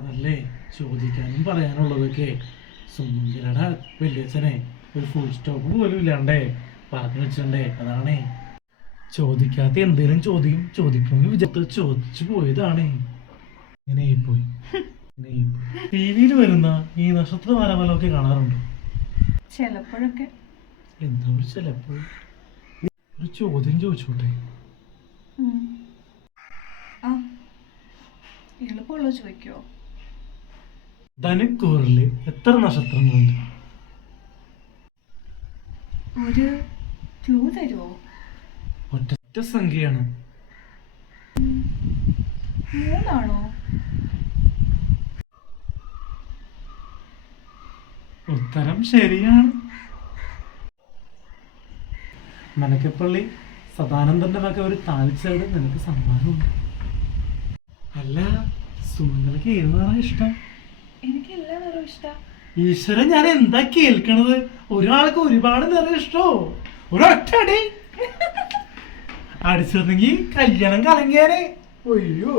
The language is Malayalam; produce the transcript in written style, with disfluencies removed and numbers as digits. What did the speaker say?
അതല്ലേ ചോദിക്കാനും പറയാനുള്ളതൊക്കെ. സുമംഗലയുടെ വല്യച്ഛനെ ഒരു ഫുൾ സ്റ്റോപ്പ് പോലും ഇല്ലാണ്ടേ പറഞ്ഞു വെച്ചിട്ടുണ്ടേ. അതാണേ ചോദിക്കാത്ത എന്തേലും ചോദിക്കണമെന്ന് വിചാരിച്ച് ചോദിച്ചു പോയതാണേ. ഇങ്ങനെ പോയി. ടി വിയിൽ വരുന്ന ഈ നക്ഷത്ര വാരഫലമൊക്കെ കാണാറുണ്ട് ചിലപ്പോഴൊക്കെ. എന്താ ഒരു ചിലപ്പോൾ ഒരു ചോദ്യം ചോദിച്ചോട്ടെ? ആ എളുപ്പമുള്ള ചോദിക്കോ? ധനുക്കൂറില് എത്ര നക്ഷത്രങ്ങളുണ്ട്? ഒരു ക്ലൂ തരുമോ? ഒറ്റ സംഖ്യയാണ്. 3 ആണോ? ഉത്തരം ശരിയാണ്. മനക്കപ്പള്ളി സദാനന്ദന്റെ വക ഒരു താലിച്ചേട് നിനക്ക് സമ്മാനമുണ്ട്. അല്ല, സുമംഗലക്ക് ഏത് നിറ ഇഷ്ടം? എനിക്ക് എല്ലാ നിറവും ഇഷ്ടം. ഈശ്വരൻ, ഞാൻ എന്താ കേൾക്കണത്? ഒരാൾക്ക് ഒരുപാട് നിറം ഇഷ്ടോ? ഒരൊറ്റടി അടിച്ചിരുന്നെങ്കിൽ കല്യാണം കലങ്ങിയാനേ. ഒയ്യോ.